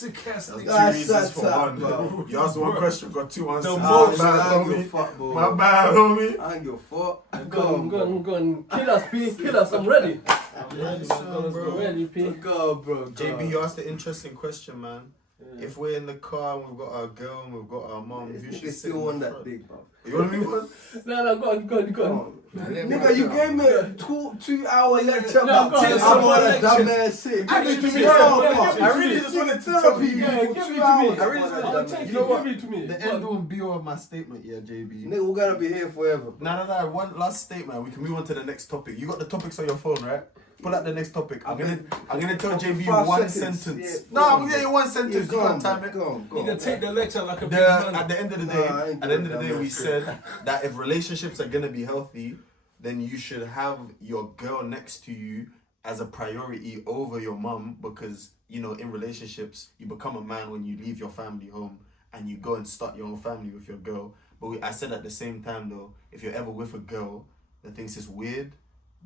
That's two reasons for one, bro. You asked one question, got two answers. My bad, homie. I ain't give a fuck. I'm going. Kill us, P. Kill us. I'm ready. I'm ready, P. Go, bro. JB, you asked the interesting question, man. Yeah. If we're in the car and we've got our girl and we've got our mom, who should sit still in the on that front? dick, bro. You want to move on? No, go on. Nigga, you gave me a 2-hour lecture about go on, I'm on a lecture. dumbass shit. I really just wanted to tell you. Give it to me. You know what? Give it to me. The end all and be all of my statement, yeah, JB. Nigga, we're gonna be here forever. No. One last statement. We can move on to the next topic. You got the topics on your phone, right? Pull out the next topic. I'm gonna tell JB one sentence. Yeah, no, I'm gonna get you one sentence. Go on, time it. Go on. You can take the lecture like a big man. At the end of the day, we said that if relationships are gonna be healthy, then you should have your girl next to you as a priority over your mum, because you know in relationships you become a man when you leave your family home and you go and start your own family with your girl. But I said at the same time though, if you're ever with a girl that thinks it's weird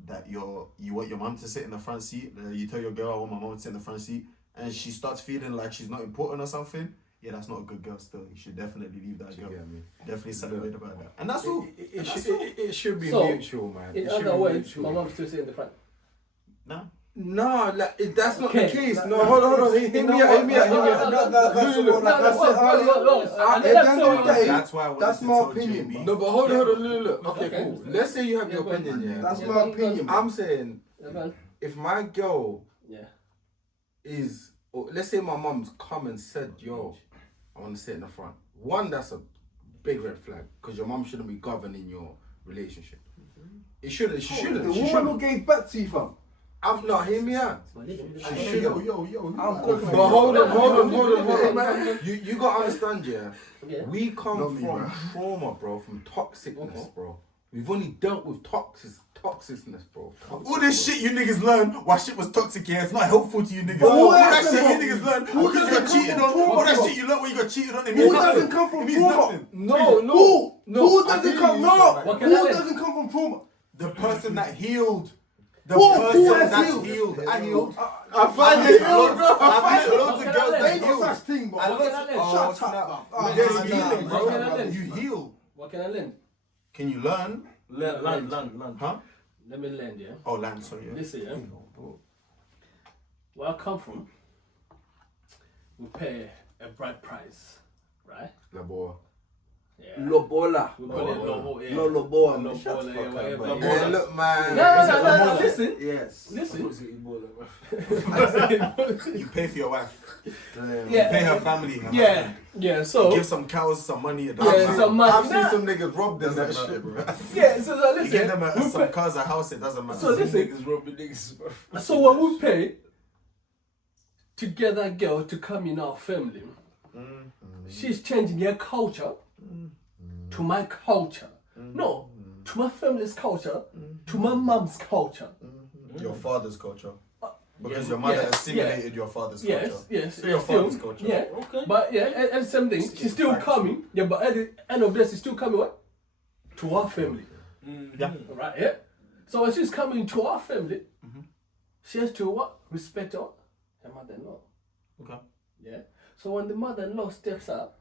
that you want your mum to sit in the front seat, you tell your girl I want my mum to sit in the front seat, and she starts feeling like she's not important or something, yeah, that's not a good girl still. You should definitely leave that girl. Definitely celebrate about that. And that's all. It should be So, mutual, man. In other words, my mum still sit in the front. No, like, that's not Okay. the case. No, hold on. Hear me out. That's why I wanted That's to my tell opinion. JB. No, but hold on, look. Okay, cool. Let's say you have your opinion, yeah. That's my opinion. I'm saying, Yeah, if my girl yeah. is, or let's say my mum's come and said, yo, I want to sit in the front. One, that's a big red flag, because your mum shouldn't be governing your relationship. It shouldn't. She shouldn't. The woman who gave back to you, fam. I'm not, hear me out. Yo. I'm good But hold on, man. You gotta understand, yeah. We come from trauma, bro, from toxicness, bro. We've only dealt with toxicness, bro. All this shit you niggas learn while shit was toxic, yeah, it's not helpful to you niggas. But All that who shit you niggas learn because you got cheated on. All that shit you learn when you got cheated on, it means Who nothing. doesn't come from It means trauma? nothing. No. Who doesn't come? No. What Who can I learn? doesn't come from trauma? The person that healed. The Who person has that's healed? I healed. I find it. I've met loads of What girls can I that learn? No healed. such thing, bro. What can I learn? Shut up. There's healing, What can I bro. learn? You heal. What can I learn? Can you learn? Land. Huh? Let me land, yeah. Oh, land, sorry. Yeah. Listen, yeah. Where I come from, we pay a bride price, right? La boy. Yeah. Lobola. We call it lobo, yeah. No lobola. Lobo, Shut the yeah, fuck whatever. up, Yeah, man. look, man. No, listen. Yes. You pay for your wife. Yeah. Pay her family. Yeah, so. Give some cows some money. Yeah, some money. I've seen some niggas robbed in that Doesn't shit, matter, bro. Yeah, so You listen. give them some cars a house, it doesn't matter. So listen. Niggas robbing niggas, bro. So when we pay to get that girl to come in our family, she's changing her culture to my culture. No, to my family's culture, to my mom's culture. Your father's culture. Because yeah, your mother yeah, assimilated your father's culture. Yes, So your father's culture. Yeah, Okay. but yeah, and same thing. She's still coming. Yeah, but at the end of this, she's still coming what? To our family. Yeah. Right, yeah. So when she's coming to our family, she has to what? Respect her mother-in-law. Okay. Yeah. So when the mother-in-law steps up,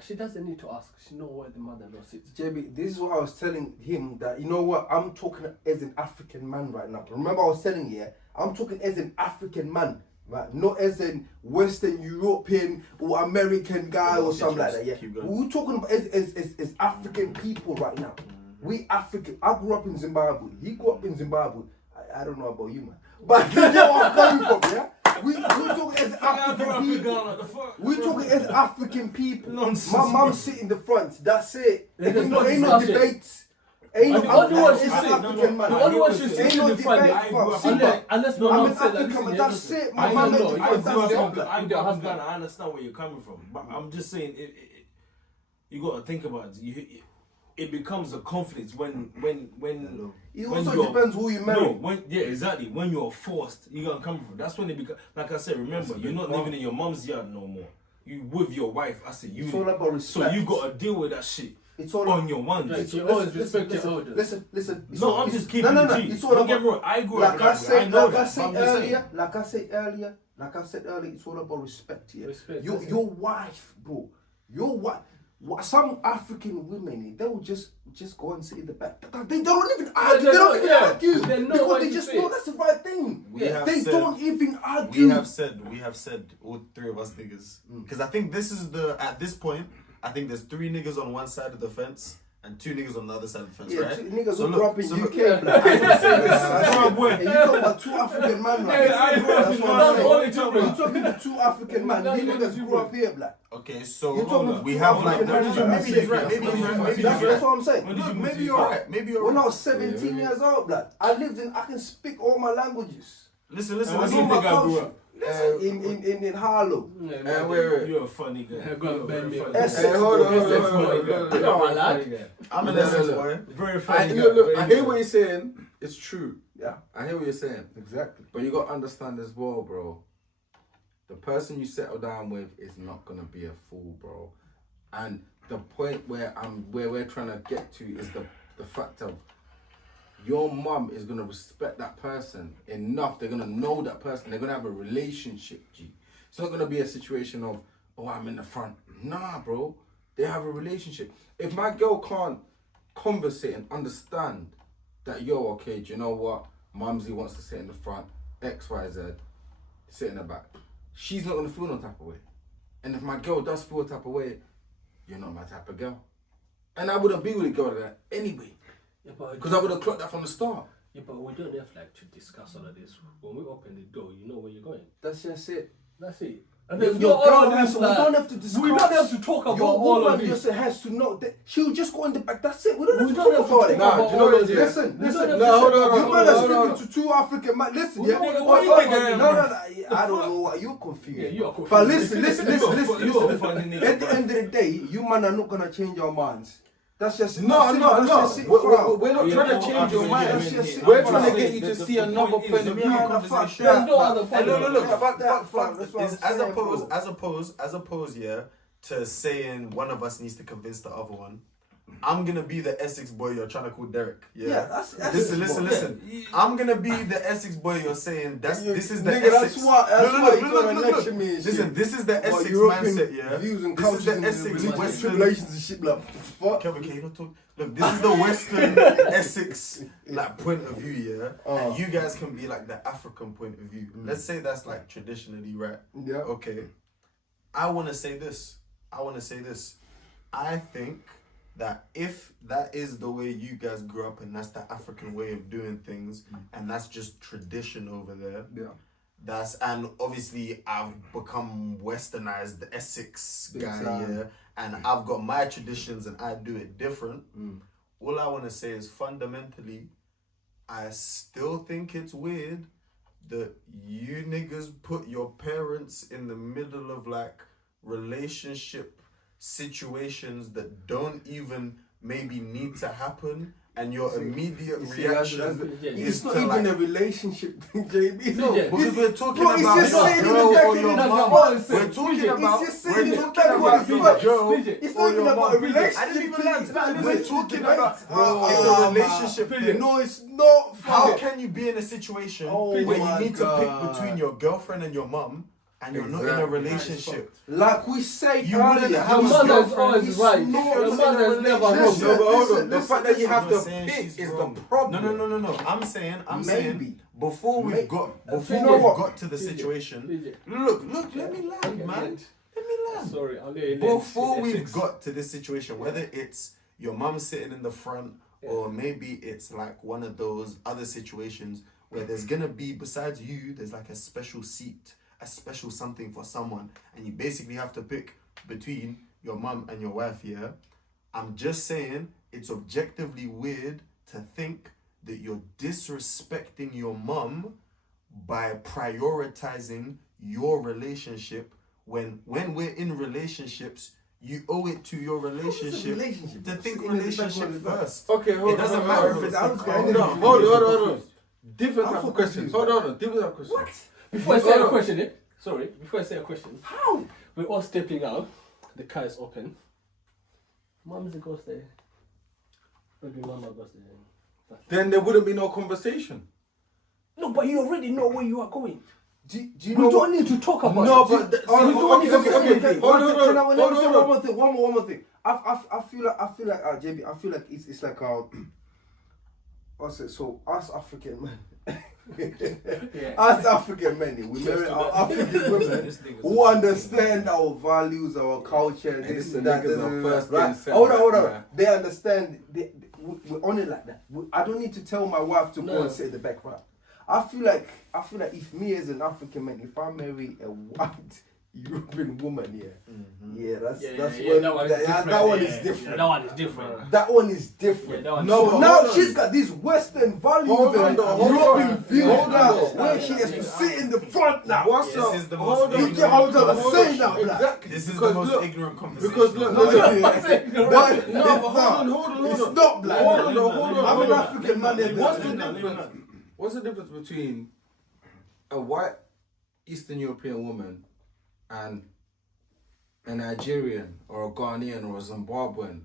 she doesn't need to ask. She knows where the mother-in-law sits. JB, this is what I was telling him, that you know what, I'm talking as an African man right now. Remember I was telling you, I'm talking as an African man, right? Not as an Western European or American guy or something like that. Yeah, we're talking about as African people right now. We African. I grew up in Zimbabwe. He grew up in Zimbabwe. I don't know about you, man, but you know where I'm coming from, yeah. We talking as African people. We talking as African people. Nonsense. My mum sit in the front. That's it. There's Ain't no no discussion. debates. Ain't And the only one she it's sit- African man. The only one she sit Ain't in no the front. debate, fam. See, Unless my I'm mom an said that. African, but that's it. My I mum know, made the you front. do That's have it. I With your husband. understand where you're coming from, but I'm just saying, you got to think about it. It becomes a conflict when It when also you're- depends who you marry. No, exactly. When you're forced, you gotta come from. That's when it becomes. Like I said, remember, you're not living in your mum's yard no more. You with your wife. I said you. It's all about respect. So you gotta deal with that shit. It's all on your ones. Like, you always respect your elders. Listen. It's I'm just keeping no. it G. It's all Don't get about. me wrong. I grew Like up. I said I know that, but I'm just saying. earlier, Like I said earlier, it's all about respect here. Respect, Your wife, bro. Your wife. Some African women, they will just go and sit in the back. They don't even argue. They don't even argue. They know because what they to just say. know that's the right thing. They don't even argue. We have said, all three of us niggas. Because I think this is at this point, I think there's 3 niggas on one side of the fence and 2 niggas on the other side of the fence, Yeah, right? 2 niggas So who grew up in look, UK, black. You talking about 2 African men, right? That's what I'm saying. You're talking to 2 African men. These niggas grew up here, black. Okay, so You're talking we to have 2 like African men. maybe he's right. Maybe he's right. Maybe he's That's right. what I'm saying. Look, maybe you're right. Maybe you're When I right. was 17 years old, black, I can speak all my languages. Listen. I know my culture. In Harlow. Wait. You're a funny guy. hold on. I'm an Essex boy. Very I funny. hear what you're saying. It's true. Yeah, I hear what you're saying. exactly. But you got to understand as well, bro. The person you settle down with is not gonna be a fool, bro. And the point where we're trying to get to is the fact of your mum is gonna respect that person enough. They're gonna know that person. They're gonna have a relationship, G. It's not gonna be a situation of, oh, I'm in the front. Nah, bro. They have a relationship. If my girl can't conversate and understand that, yo, okay, do you know what? Mumsy wants to sit in the front, X, Y, Z, sit in the back. She's not gonna feel no type of way. And if my girl does feel a type of way, you're not my type of girl. And I wouldn't be with a girl like that anyway. Because I would have clocked that from the start. Yeah, but we don't have like to discuss all of this. When we open the door, you know where you're going. That's just it. That's it. And Your there's no all of girl, this. we don't have to discuss. We don't have to talk about Your all of woman this. just has to know that she'll just go in the back. That's it. We don't have to don't talk have to about it. talk Nah, do you know what it is? Listen. We don't have No, to hold talk on, about You hold man on, are hold on. speaking to 2 African men. Listen, We yeah. don't- I don't know what you're confused. Yeah, you are confused. But listen. You're a funny nigga. At the end of the day, you man are not gonna change your minds. That's just No. That's just it, We're fam. not trying to change your mind. That's just it, We're fam. trying to get you to see another point of view. Nah, fuck There's that. no other point. Look, Yeah, fuck, that's what I'm as saying, bro. opposed, yeah, to saying one of us needs to convince the other one. I'm gonna be the Essex boy you're trying to call Derek. Yeah, that's Listen. I'm gonna be the Essex boy you're saying. This is the Nigga, Essex. that's why you look. don't election me and Listen, shit. this is the What, Essex European mindset, yeah. views and This is cultures the and Essex religious Western. tribulations and shit, like, fuck. Kevin, can you not talk? Look, this is the Western Essex like point of view, yeah. And you guys can be like the African point of view. Let's say that's like traditionally right. Yeah. Okay. I want to say this. I think that if that is the way you guys grew up and that's the African way of doing things and that's just tradition over there. Yeah. And obviously I've become westernized, the Essex Big guy, time. yeah, and I've got my traditions and I do it different. All I want to say is fundamentally, I still think it's weird that you niggas put your parents in the middle of like relationship situations that don't even maybe need to happen, and your immediate reaction It's is not to even like, a relationship thing, JB. No, because we're talking Bro, it's about just your saying in girl the or back your of mum. the We're talking about It's just saying in the talking back of about the your fuck. girl It's or not even your about a mum. relationship. I didn't even thing. like. We're talking about it's Bro, a relationship thing. No, it's not. How can you be in a situation Oh where my you need to God. pick between your girlfriend and your mum, and you're not in a Exactly. relationship? Like we say You wouldn't earlier, have Your a mother is girlfriend. always It's right. not Your in a mother is never wrong. relationship. No, but hold on. Listen, The fact that you listen, have I'm to not saying pick she's is wrong. the problem. No. I'm saying Maybe. before we've Maybe. got You know what? got to the situation. PJ. Look, let me land, Okay, man. land. Let me land. Sorry, I'll let you Before we've got to this situation, whether it's your mum sitting in the front or maybe it's like one of those other situations where there's gonna be, besides you, there's like a special seat, a special something for someone, and you basically have to pick between your mum and your wife, yeah? I'm just saying it's objectively weird to think that you're disrespecting your mum by prioritizing your relationship when we're in relationships, you owe it to your relationship to think relationship first. Okay, hold on. It doesn't hold matter on, if it's hold the on. car. No, hold on. Different I'm type so of question. confused. Hold on. Different type of question. What? Before I say a question, before I say a question, How? we're all stepping out, the car is open. Mum's goes there. Maybe mama goes there. Then there wouldn't be no conversation. No, but you already know where you are going. Do you We know don't need to talk about No, it. but okay, hold let me say on. one more thing. One more thing. I feel like JB. I feel like it's like what's it? So us African men, us African men, we marry our African women who understand our values, our culture. This and that. Right? Hold on. They understand. We're on it like that. I don't need to tell my wife to go and sit at the back, right? I feel like if me as an African man, if I marry a white European woman, that's when that one is different. That one is different. That one is different. Yeah, that No, one's now she's got these Western values and European views Hold now, on. where she has to sit in the front now. What's up? This is the Hold most on. You get what I'm trying to say now, black. Exactly. This is Because the most look, ignorant conversation. Because look, No, hold on. it's not black. Hold on. I'm an African man. What's the difference between a white Eastern European woman and a Nigerian or a Ghanaian or a Zimbabwean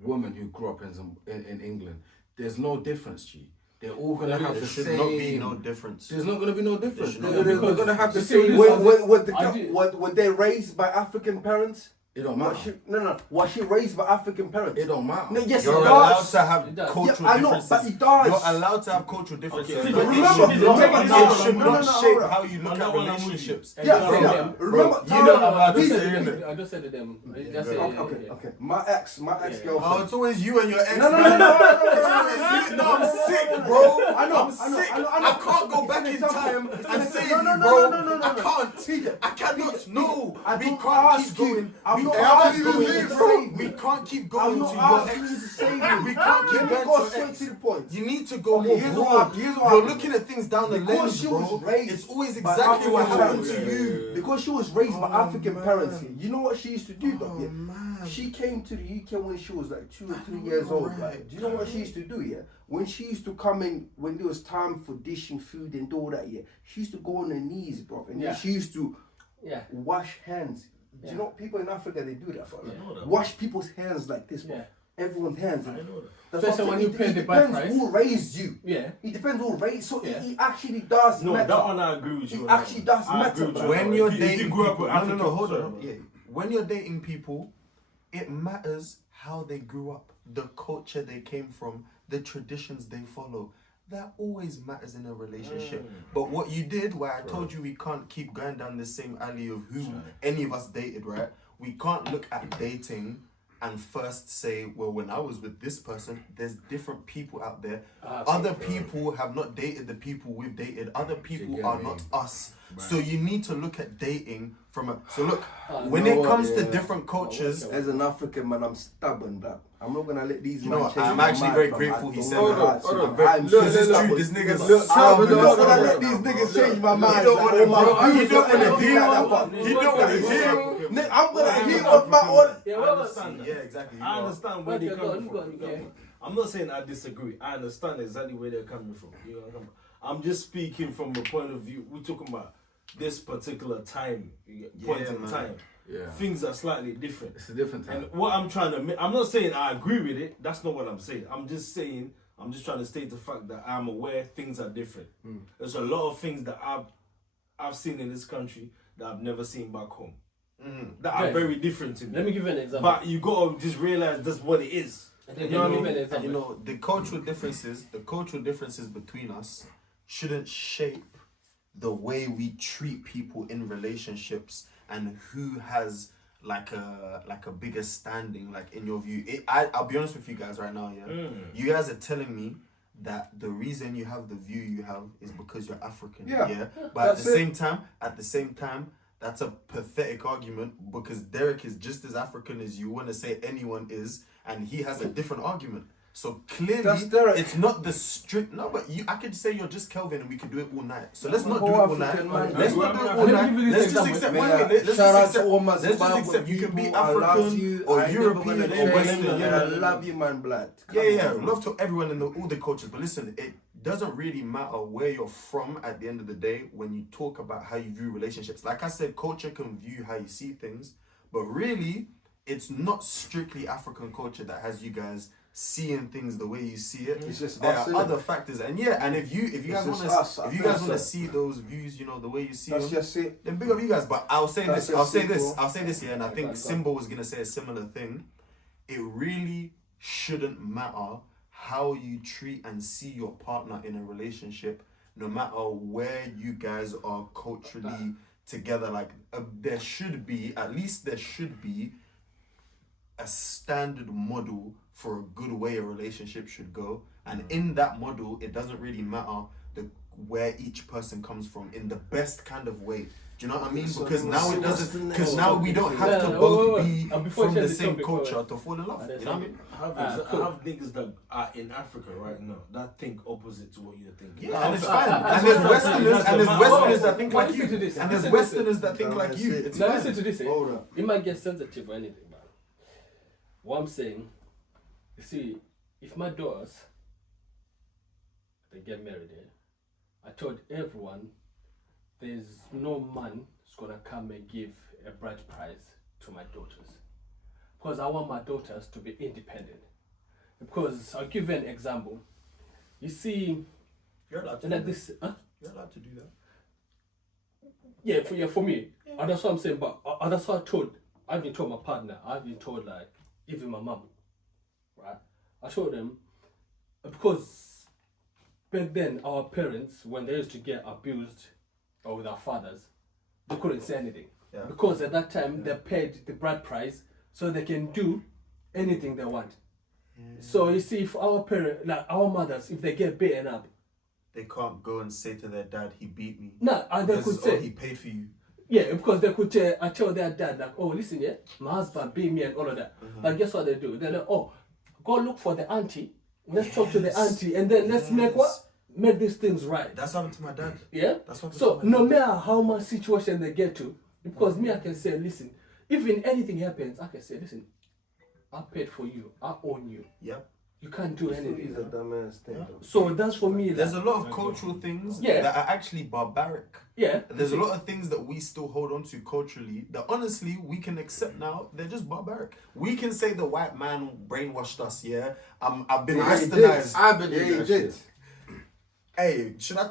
woman who grew up in England? There's no difference, G. They're all gonna have There the should same. not be no difference. There's not gonna be no difference. There They're should not be no gonna have the difference. same. Were they raised by African parents? It don't Was matter. she, was she raised by African parents? It don't matter. No, yes, You're it allowed does. to have It does. cultural Yeah, I know, differences. but it does. You're allowed to have cultural differences. Okay, but remember- it should not no, shape hold on. how you look On at that one, I'm with you. relationships. Yeah, remember, you know about these- this, innit? I just said to them. Okay. My ex Oh, girlfriend. it's always you and your ex. No, man. No, I'm sick, bro. I'm sick. I can't go back in time and save you, bro. I can't. I cannot. No, we can't keep going. We can't keep going I'm to not your asking you to ex. save me. We can't keep Let me going go to your straight ex. to the point. You need to go Okay, more here's broad. what You're happened. looking at things down the Because lens, she bro. was raised It's always by exactly what African happened to parents. you. Because she was raised by African man. parents. You know what she used to do, though? Oh, Yeah? man. She came to the UK when she was like 2 or 3 years old. right. Right? Do you know what she used to do? Yeah, when she used to come in, when there was time for dishing food and all that, yeah, she used to go on her knees, bro, and then she used to wash hands. Do you know people in Africa, they do that, bro? Wash people's hands like this, bro. Yeah. Everyone's hands. I know that. That's Especially what when I'm you saying. pay It the bad depends price. who raised you. Yeah. It depends who raised. So Yeah. it actually does No, matter. that one I agree with you. It on that actually one. does I matter, agree with bro. you. When you're If dating you grew up people, with no, African, hold sorry, on. bro. Yeah. When you're dating people, it matters how they grew up, the culture they came from, the traditions they follow. That always matters in a relationship. But what you did, where I told you we can't keep going down the same alley of who any of us dated, right? We can't look at dating and first say, well, when I was with this person, there's different people out there. Other people have not dated the people we've dated. Other people are not us. So you need to look at dating from a... So look, when it comes to different cultures... As an African man, I'm stubborn, bro. I'm not gonna let these. You know, men change I'm my actually mind, very bro. grateful I he don't said know that. how to- Hold on. I'm Look, so this is stubborn. true. This nigga's Look, stubborn. I'm not gonna let these niggas change my mind. don't wanna Like, hear- my you views don't on wanna anything hear- like that, bro. you don't wanna hear- Nigga, I'm gonna hear on my own. Yeah, I well, understand that. Yeah, exactly. I understand where they're Okay, go coming on, from. yeah. I'm not saying I disagree. I understand exactly where they're coming from. You know what I'm coming from. I'm just speaking from the point of view. We're talking about this particular time, point in man. time. Yeah. Things are slightly different. It's a different time. And what I'm trying to, I'm not saying I agree with it. That's not what I'm saying. I'm just trying to state the fact that I'm aware things are different. There's a lot of things that I've seen in this country that I've never seen back home. That are very different to me. Let me give you an example. But you gotta just realize that's what it is. You know what I mean? You know, the cultural differences between us shouldn't shape the way we treat people in relationships and who has like a bigger standing, like in your view. I'll be honest with you guys right now, yeah. You guys are telling me that the reason you have the view you have is because you're African. Yeah. But at That's the same time, that's a pathetic argument because Derek is just as African as you want to say anyone is, and he has a different argument. So clearly, That's Derek. it's not the strict. No, but I could say you're just Kelvin, and we could do it all night. So let's not do it Whole all night. African man. Let's not do it all Let me night. give you this Let's just example. accept. Let's Shout out just to all my accept. Let's just Zimbabwean accept. You can be people. I love African you. or I never European gonna or change Western. you, and Yeah, I love you, man, blood. yeah. Love to everyone in all the cultures. But listen, it doesn't really matter where you're from at the end of the day when you talk about how you view relationships. Like I said, culture can view how you see things, but really, it's not strictly African culture that has you guys seeing things the way you see it. It's just there us, are innit? other factors, and if you guys just want us, to I if you think guys want to so. see those views, you know, the way you see That's them, just it. then big up you guys. But I'll say That's this, I'll just say it, this, bro. I'll say this here, and I think Simba was gonna say a similar thing. It really shouldn't matter how you treat and see your partner in a relationship, no matter where you guys are culturally together. Like there should be a standard model for a good way a relationship should go, and in that model it doesn't really matter where each person comes from in the best kind of way. Do you know what I mean? So Because now it what's doesn't. the Because next now we don't topic? have to No, both wait. be Before from you the say the same topic, culture to fall in love. You know what I mean? I have niggas that are in Africa right now that think opposite to what you're thinking. Yeah, and it's I- fine. I- And there's I- Westerners, and there's I- Westerners that think Well, like listen to you, this. and there's Listen to Westerners that think No, like that's you. it. It's Now fine. listen to this. Hold on. You might get sensitive or anything, man. What I'm saying, you see, if my daughters they get married, I told everyone there's no man who's gonna come and give a bride price to my daughters, because I want my daughters to be independent. Because I'll give you an example. You see, You're allowed to like do this. that. You're allowed to do that. Yeah, for me. And that's what I'm saying. But that's what I've been told my partner. I've been told, like, even my mum. Right? I told them, because back then our parents, when they used to get abused or with our fathers, they couldn't say anything. Yeah. Because at that time they paid the bride price so they can do anything they want. So you see, if our parents, like our mothers, if they get beaten up, They can't go and say to their dad, "He beat me." nah, and they could say, "He paid for you." yeah, because they could tell their dad, like, oh, listen, yeah, my husband beat me and all of that. But guess what they do? They're like, oh, go look for the auntie. Let's talk to the auntie, and then let's make what? Make these things right. That's happened to my dad. Yeah? That's what So, happened to my no dad. matter how much situation they get to, because me, I can say, listen, even anything happens, I can say, listen, I paid for you, I own you. Yep. You can't do anything. He's a dumbass thing. So that's for me. There's Like, a lot of cultural things Yeah. that are actually barbaric. yeah. There's a lot of things that we still hold on to culturally that honestly we can accept now. They're just barbaric. We can say the white man brainwashed us. Yeah, I've been Yeah, he did. westernized. I believe Yeah, he that did. shit. Hey, should I?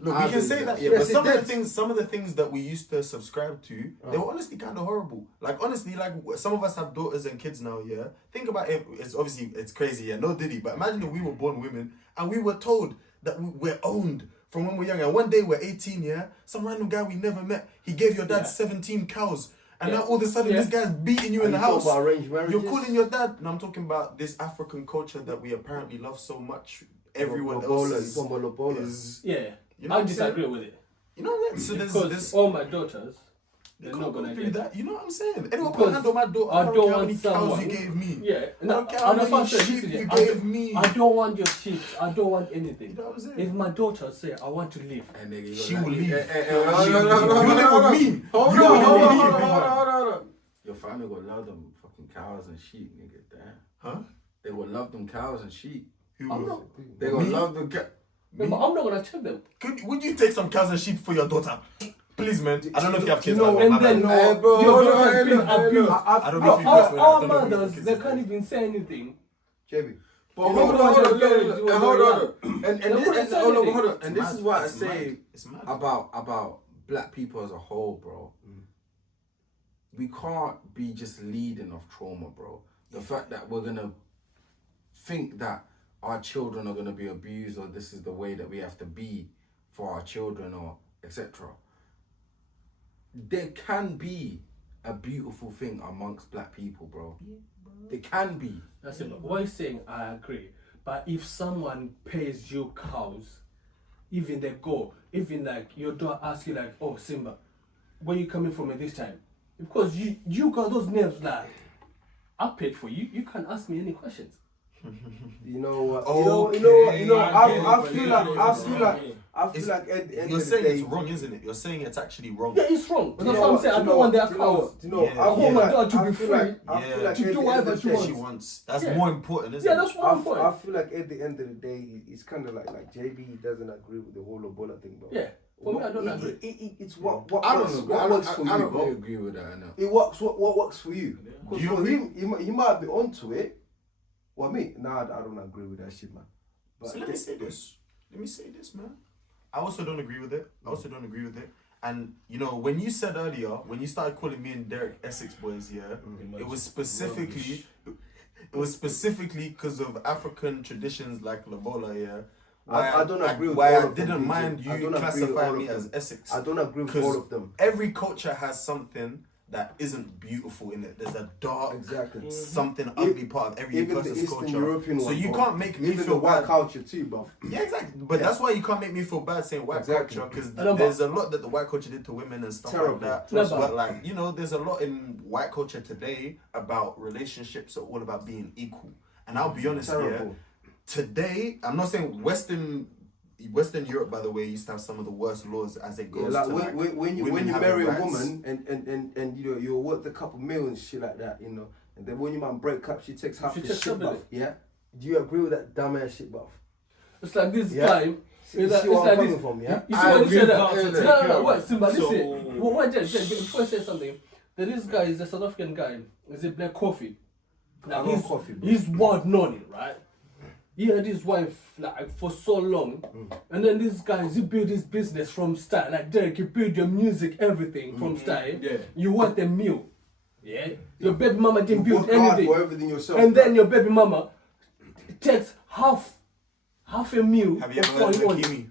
Look, I we can say believe that. that. Yeah, Yes, but he some of the things that we used to subscribe to, they were honestly kind of horrible. Like honestly, like some of us have daughters and kids now. Yeah, think about it. It's obviously it's crazy. Yeah, no diddy. But imagine if we were born women and we were told that we're owned from when we're young. And one day we're 18. Yeah, some random guy we never met. He gave your dad 17 cows. And now all of a sudden this guy's beating you in the house. About arranged marriages? You're calling your dad. And I'm talking about this African culture that we apparently love so much. Everyone else is Yeah. You know I what I'm saying? disagree with it. you know what? So Because there's all my daughters, you they're can't not go gonna through get that. You know what I'm saying? Anyone put Because a hand on my daughter. I I don't don't care how want many cows someone. you gave me. Yeah, I don't care how and that's why I many said, sheep listen, you I gave don't- me. I don't want your sheep. I don't want anything. You know what I'm saying? If my daughter say I want to live, And nigga, She you're will like- leave. Hold She on, will hold leave. on, You live hold on, with me. Hold You on, live hold with on, me, hold big on, man. hold on. Your family gonna love them fucking cows and sheep, nigga. Damn. Huh? They gonna love them cows and sheep. Who I'm will? not. They gonna Me? love them cows. but I'm not gonna check them. Would you take some cows and sheep for your daughter? Please, man. I don't know if you have kids. No, my and bad. then Hey, bro, your hold on, daughter's hey, been look, hey, abused. look. I don't know if you Our guys know. I don't know if mothers, you they guys can't know. even say anything. JB. But You hold know on, what hold on, they're look, doing, look, hold on. And They wouldn't this, say hold on, anything. hold on. And this It's is why I mad. say It's mad. about black people as a whole, bro. We can't be just leading off trauma, bro. The fact that we're gonna think that our children are gonna be abused, or this is the way that we have to be for our children, or etc. There can be a beautiful thing amongst black people, bro. There can be. That's it. What you're saying, I agree. But if someone pays you cows, even they go, even like your daughter asks you like, oh Simba, where you coming from at this time? Because you got those names like, I paid for you. You can't ask me any questions. You know what? Okay, You know. I get it, feel but like. yeah, I it's feel wrong, like. yeah. I feel like at the end You're of the saying day, it's wrong, isn't it? You're saying it's actually wrong. Yeah, it's wrong. Do That's you what know I'm saying. I do don't you want their know- do you know- cows. do you know, Yeah. I I feel want my like- daughter to I be feel free. like- I Yeah. feel like To at do the end whatever of she the day- She wants. That's Yeah. more important, isn't Yeah, it? that's what I'm I saying. feel like at the end of the day, it's kind of like JB doesn't agree with the whole Ebola thing, bro. Yeah, for me, I don't agree. It's what I works, don't know. what works for I you, don't bro. really agree with that. I know. It works. What works for you? Do Because you for agree? him, he might be onto it, Well, me? Nah, I don't agree with that shit, man. But So let me say this, man. I also don't agree with it. And you know, when you said earlier, when you started calling me and Derek Essex boys, yeah, it was specifically because of African traditions like Lobola, yeah. I don't agree with why all I of them, didn't DJ. mind I you don't agree with classifying all me of as them. Essex. I don't agree with all of them. Every culture has something that isn't beautiful in it. There's a dark, Exactly. something ugly part of every Even the person's Eastern culture. European So one, you bro. can't make me Even feel the white bad. culture too, bro. Yeah, exactly. But that's why you can't make me feel bad saying white Exactly. culture, because I know, there's a lot that the white culture did to women and stuff Terrible. like that. No, But like, you know, there's a lot in white culture today about relationships are all about being equal. And I'll be honest Terrible. today, I'm not saying Western Europe, by the way, used to have some of the worst laws as it goes Yeah, to like like when you women having marry a rights. woman and you know you're worth a couple million shit like that, you know, and then when your man break up, she takes half She the takes shit, some of buff. it. Yeah, do you agree with that dumbass shit, buff? It's like this Yeah. guy. You It's see like where I'm this. coming from, yeah? You see I what he agree said? with that. No, wait, Simba, listen. So- Wait, before I say something, this guy is a South African guy. Is it Black Coffee? I know Coffee, bro. He's world known, right? He had his wife like for so long, and then this guy he built his business from start. Like Derek, you build your music, everything from start. Yeah. You want a meal, yeah. Your baby mama didn't You build work hard anything, for everything yourself. and then your baby mama takes half a meal. Have you ever of heard what of he wants. Hakimi?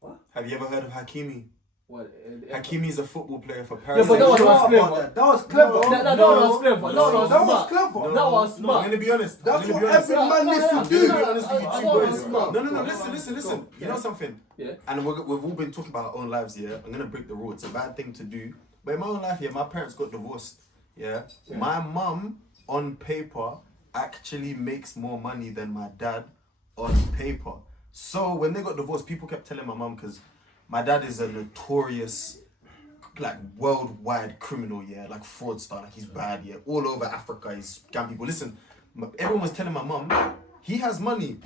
What? Have you ever heard of Hakimi? What? Hakimi is a football player for Paris. Yeah, but that was Saint-Germain. clever. That was clever. That was clever. That was That was smart. clever. That was I'm smart. gonna be honest. That's I'm gonna what be honest. every man needs to I'm do. gonna be honest with you I two know boys. that's smart. No. Listen. You know something? Yeah. And we've all been talking about our own lives, yeah. I'm gonna break the rule. It's a bad thing to do. But in my own life, yeah, my parents got divorced. Yeah. My mum, on paper, actually makes more money than my dad on paper. So when they got divorced, people kept telling my mum, because my dad is a notorious, like, worldwide criminal, yeah, like fraudster, like he's bad, yeah, all over Africa, he's scam people. Listen, everyone was telling my mum, he has money,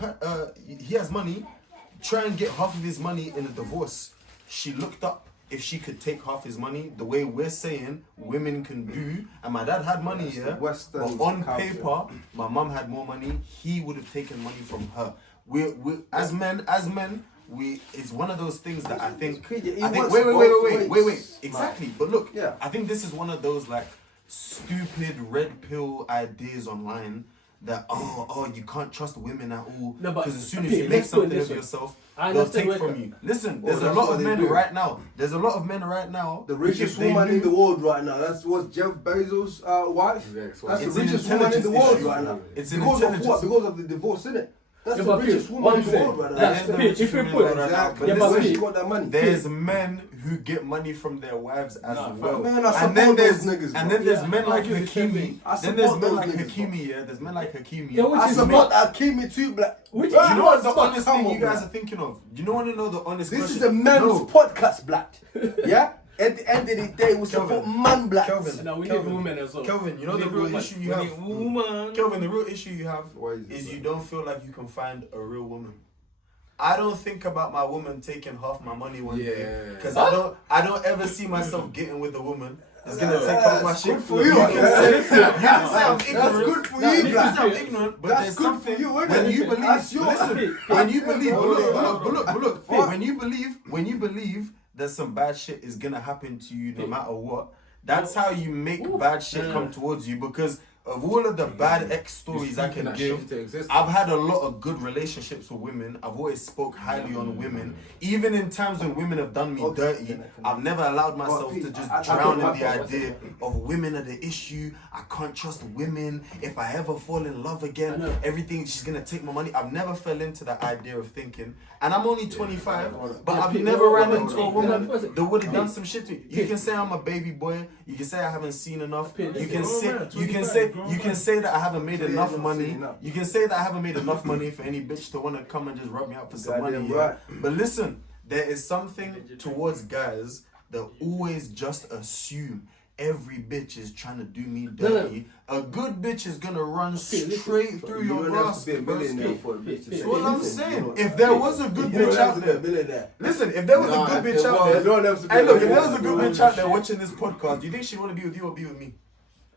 try and get half of his money in a divorce. She looked up if she could take half his money, the way we're saying women can do, and my dad had money, That's yeah, the Western but on culture. paper, my mum had more money, he would have taken money from her. We as men, it's one of those things that I think. It I think works both wait. ways, Exactly. But look, Yeah. I think this is one of those like stupid red pill ideas online that you can't trust women at all, No, but- because as soon as okay, you make let's put it something this of way. yourself, I they'll understand take where- from you. Listen, there's a that's lot what of they men do. right now. There's a lot of men right now. The who, richest if they woman in knew- the world right now. That's what Jeff Bezos' wife. His ex-wife. That's It's the an richest woman in the world intelligence right issue. now. It's an because of what? intelligence- Because of the divorce, innit? That's Yeah, the but richest Pete, woman in one the world right now. That thing, is the Pete, richest if you women put- right now. Exactly. But Yeah, but listen, She got that money. there's men who get money from their wives as well. man, I and then support there's those niggas, and bro. then there's Yeah, men I like do the same Hakimi. thing. I Then there's support men those like niggas, Hakimi. Yeah, there's men like Hakimi. Yeah, which I is support not- Hakimi too, black. Which Do you know what the Come honest on, thing you guys black. are thinking of? Do you want to know the honest This question? is a men's No. podcast, black. Yeah? At the end of the day, we support Kelvin. man black. Kelvin. No, we need Kelvin. women as well. Kelvin, you know We the need real women. issue you We have? need woman. Kelvin, the real issue you have Why is it, is bro? you don't feel like you can find a real woman. I don't think about my woman taking half my money one day, Yeah. because I don't ever see myself getting with a woman that's gonna take That's half my shit. good for you. You can say I'm That's ignorant. good for No, you, you can black. say I'm ignorant, but That's there's good something for you, innit? when you believe. That's your- Listen, when you believe, but look, What? when you believe that some bad shit is gonna happen to you no matter what, that's how you make bad shit come towards you, because of all of the bad ex stories I can that give, shit to exist. I've had a lot of good relationships with women. I've always spoke highly on women. Even in times when women have done me dirty, I've never allowed myself to just drown in the idea of women are the issue. I can't trust women. If I ever fall in love again, everything, she's gonna take my money. I've never fell into that idea of thinking. And I'm only 25, but I've never ran into a woman that would have done some shit to me. You can say I'm a baby boy. You can say I haven't seen enough. You can say that I haven't made enough money. You can say that I haven't made enough money for any bitch to want to come and just rub me out for some money. Goddamn Yeah? right. But listen, there is something towards guys that always just assume every bitch is trying to do me dirty. A good bitch is gonna run straight through You your don't have grass. to be a millionaire for a bitch to That's say what I'm anything, saying. you know. If there was a good You don't bitch have out to be a there, millionaire. listen, if there was Nah, a good bitch well, out you there, don't have to be hey, a look, if there millionaire. was a good bitch out there watching this podcast, do you think she'd want to be with you or be with me?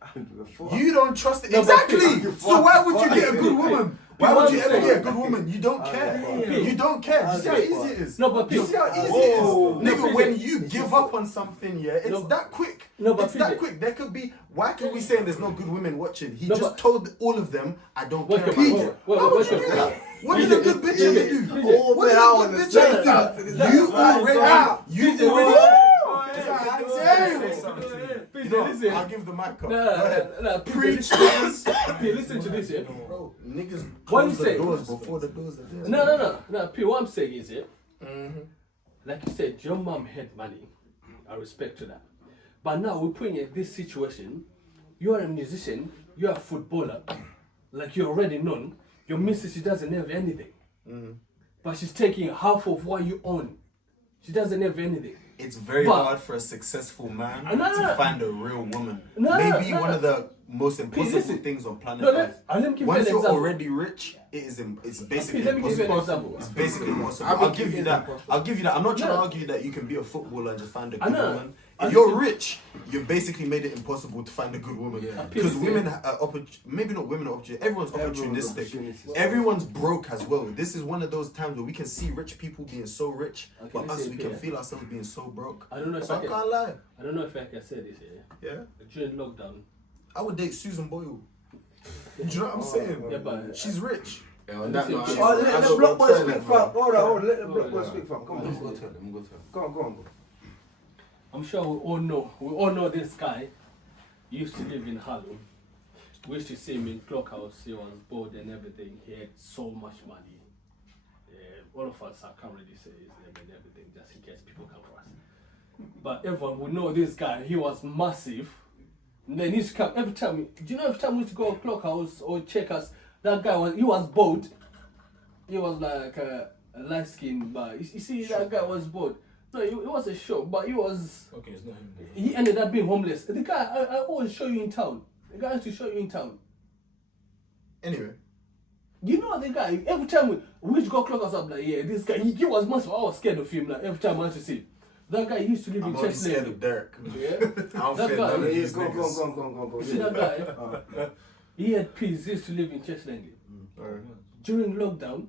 I don't give a fuck. You don't trust it. No, but Exactly. So why would you get a good woman? Why would you ever get a good woman? You don't care. You don't care. You see how easy it is? No, but you see how easy it is? Nigga, when you give up on something, yeah, it's that quick. No, but it's that quick. There could be. Why can we say there's no good women watching? He just but- told all of them, I don't Wait, care. wait, about wait, you. wait, Why would wait, you wait, do wait. that? What did a good bitch ever do? Oh, What man, did I a want good to bitch say that. ever do? You already. Listen. I'll give the mic up. No, Preach. listen to this, yeah. Bro, niggas What you close the say? doors before the doors are there. No, P, what I'm saying is, yeah, like you said, your mom had money. I respect to that. But now we're putting in this situation. You are a musician, you are a footballer, like you're already known. Your missus, she doesn't have anything. But she's taking half of what you own. She doesn't have anything. It's very But- hard for a successful man No. to find a real woman. No, Maybe no. one of the most impossible listen. things on planet No, Earth. let me give you Once an you're example. already rich, it's basically let me give you an impossible. example. It's basically impossible. I would I'll give give you you that. an example. I'll give you that. I'm not trying to No. argue that you can be a footballer and just find a I good know. woman. I If you're listen. rich, you've basically made it impossible to find a good woman. Yeah. Because Listen. women are maybe not women are opportunistic. Everyone's opportunistic. Everyone's broke as well. This is one of those times where we can see rich people being so rich, Okay, but us listen, we can yeah. feel ourselves being so broke. I don't know if So I I can. can't lie. I don't know if I can say this here. Yeah. During lockdown. I would date Susan Boyle. Do you know what I'm saying? Yeah, but She's rich. Yeah, on that note, Listen, Oh, let the block boy speak, fam. Hold on, let the block Oh, boy yeah. speak, fam. Come I'm gonna on. go tell them. Go on, bro. I'm sure we all know this guy. He used to live in Harlem. We used to see him in Clockhouse. He was bored and everything. He had so much money. All of us, I can't really say his name and everything, just in case people come for us. But everyone would know this guy. He was massive. And then he used to come every time. Do you know every time we used to go to Clockhouse or Checkers, that guy was bored. He was like a light skin, but you see that guy was bored. No, it was a show, but he was. Okay, it's not him. He ended up being homeless. The guy I always show you in town. The guy used to show you in town. Anyway, You know the guy. Every time we used to go clock us up, like yeah, this guy he was massive. I was scared of him. Like every time I used to see him. That guy used to live I'm in only Chest scared Lane. of Derek. Yeah. I don't That fear guy- none of Yeah, these go, niggas. go. You see that guy? He had peace. He used to live in Chest Lane. During lockdown,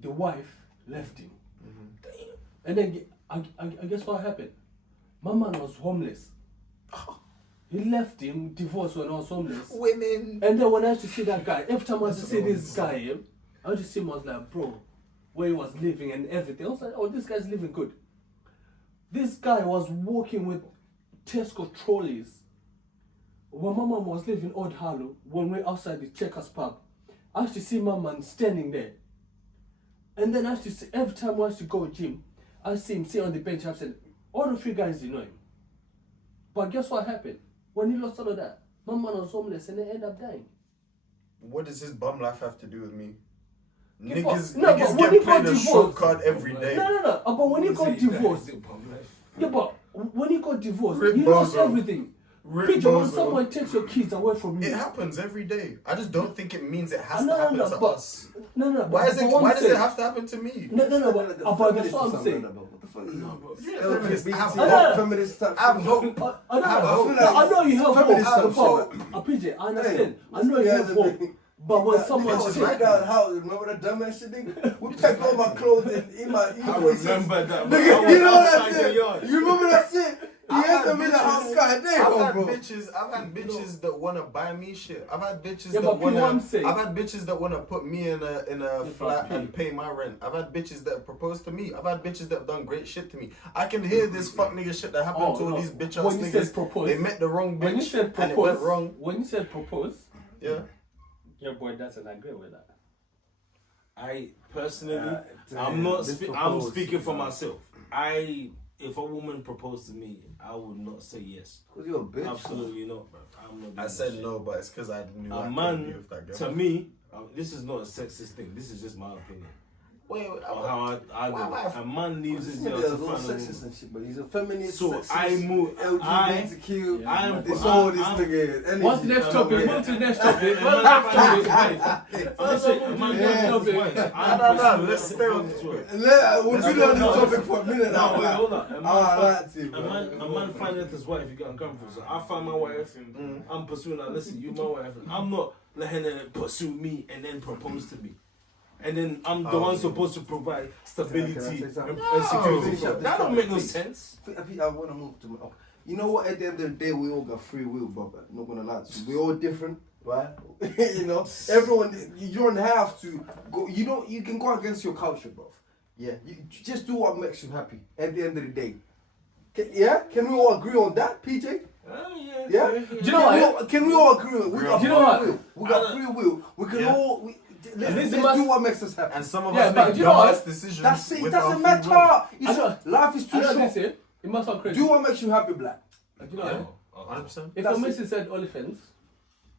the wife left him. And then I guess what happened? My man was homeless. He left him, divorced when I was homeless. Women. And then when I used to see that guy, every time I used to see this guy, I used to see him, I was like, bro, where he was living and everything. I was like, oh, this guy's living good. This guy was walking with Tesco trolleys. When my mom was living in Old Harlow, when we were outside the Checkers pub, I used to see my man standing there. And then I used to see, every time I used to go gym, I see him sit on the bench. I said, all the three guys, you know him. But guess what happened? When he lost all of that, my man was homeless and they ended up dying. What does his bum life have to do with me? Yeah, Niggas, but- no, but niggas when he get got played a divorced- short card every day. No. But when he got divorced, yeah, but when he got divorced, he lost Bozo. everything. Rick Picture when Bozo. someone takes your kids away from you. It happens every day. I just don't think it means it has to No, happen no, to but us. no. Why is it? but what Why I'm does it saying- have to happen to me? No, but that's what I'm saying. What the fuck is Feminist, I have know. hope. Feminist stuff. I have hope. I hope. know you have Feminist hope. stuff, I appreciate. I understand. I Hey, know you have guys are hope. big- But when That someone nigga was said, right down the house. Remember that dumbass shit, nigga? We packed all my clothes in my I E46. remember that. Nigga, you know that Outside the shit? yard. You remember that shit? He I've had had them in the house, god damn, I've had bro. bitches that wanna buy me shit. I've had bitches Yeah, that but people, I'm wanna. saying- I've had bitches that wanna put me in a flat but and pay my rent. I've had bitches that have proposed to me. I've had bitches that have done great shit to me. I can hear this fuck nigga shit that happened Oh, to all no. these bitch ass When you said niggas. propose- They met the wrong when you bitch said and it went propose, wrong. when you said propose, Yeah. your boy doesn't agree with that. I personally, damn, I'm not. this I'm proposed, speaking for myself. If a woman proposed to me, I would not say yes. Cause you're a bitch. Absolutely not, bro. I'm not. I doing said that no, but it's because I knew I shit. A couldn't be man, with that girl. to me, this is not a sexist thing. This is just my opinion. Wait, Or how I why- a man leaves his Yeah, girl there's to a lot of find a sexist woman. and shit, but he's a feminist. So sexist, I move. LGBTQ. I'm. It's all this nigga. What's the next topic? Move to the next topic. A man find his wife. Listen, a man Yeah. find his wife. No, let's stay on this one. We've been on this topic for a minute No, now. wait, hold on. A A man finding his wife, you get uncomfortable. So I find my wife, I'm pursuing her. Listen, you my wife. I'm not letting her pursue me and then propose to me. And then I'm the one supposed to provide stability Can I say and something? security. No. That don't make no sense. I want to move to. You know what? At the end of the day, we all got free will, brother. I'm not gonna lie to you. We're all different, right? You know, everyone. You don't have to go. You can go against your culture, bro. Yeah, you just do what makes you happy. At the end of the day, can we all agree on that, PJ? Yeah. Do you know what? Can we all agree on? We got you know what? free will. We got free will. We can all. Let's do what makes us happy. And some of Yeah, us but make you know what? dumbass decisions. That's it. It with our doesn't free matter. will. Life is I too know short. this, it must sound crazy. Do what makes you happy, Black. Do you know what? 100%. If That's a missus said OnlyFans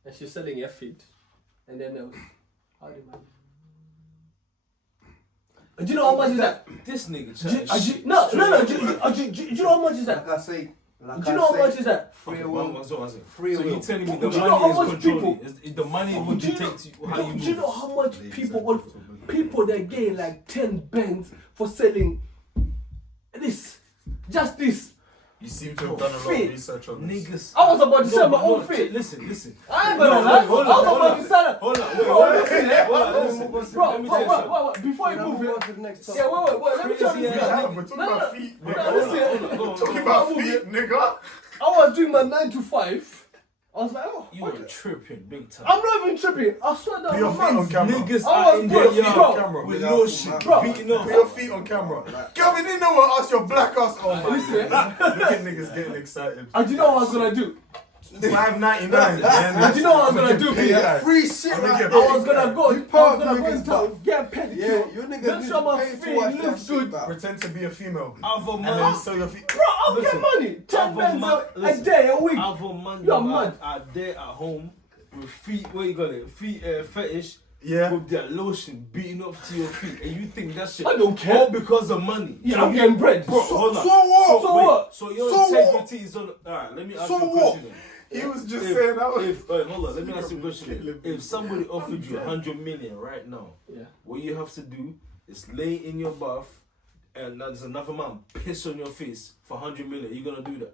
and she's selling your feet, and then how do you man? Do you know how much is that? This nigga. Do you know how much is that? Like I say, Do you know how much is that? Free So will. you telling me the Do you know how money is much controlling? Is the money will Do you know- dictate how you do you move? know how much people they're getting like 10 bands for selling this, just this? You seem to have done a lot of Fit. research on this. Niggas. I was about to sell my own no, fit. Listen. I ain't gonna lie. I was about to sell it. Hold on, Bro, Let me tell you something. before you Can I move move on it. to the next Yeah, topic? wait, let me tell you Crazy this. ass We're talking No, about no. feet, No, nigga. listen. Talking about feet, nigga. I was doing my 9 to 5. I was like, oh, You were okay. tripping big time. I'm not even tripping. I swear down Put your my feet on mans. camera. Niggas I are was in bro, their bro. yard Camera. with Bro. lotion, Bro. beating up. Put your feet on camera. Gavin, you know what? Ask your black ass. Oh my Listen. God. Look at niggas getting excited. And do you know what I was gonna do? $5.99. And do you know what I was gonna do? Pay that. Free shit I'm gonna right get there. I was gonna go. You I was punk gonna go niggas, into bro. get pedicure. Yeah, you niggas Make need sure to my pay to feet watch looks that shit, good. bro. Pretend to be a female. Have a And then man. sell your feet. Bro, I'll get Listen. money. 10 bands a Listen. day, a week. Have a man You're that mad. are there at home with feet. Where you got it? Feet fetish. Yeah. With their lotion beating up to your feet, and you think that shit? I don't care. All because of money. Yeah, I'm getting bread. Bro, hold on. So what? So wait, what? So your So what? integrity is on. Alright, let me ask So you a what? question. He was just If- saying that. Hold on, let me ask you a question. If somebody offered you 100 million right now, Yeah. what you have to do is lay in your bath and there's another man piss on your face for 100 million. You gonna do that?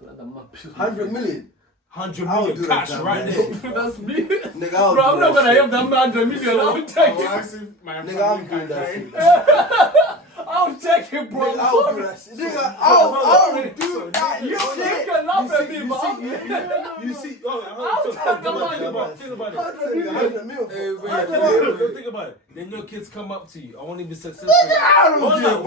100 million. 100 I'll million do cash that, right man. there. That's me. Nigga, I'll Bro, I'm do not that gonna shit. have that man 100 million. I'll take it. Nigga, I'm doing that shit. I'll take it, bro. Nigga, I'll do that shit. Nigga, I'll do that You shit. can laugh at me, man. You see, I'll take the money, bro. think about it. 100 million. Think about it. Then your kids come up to you. I want to be successful. I don't Hold give on, a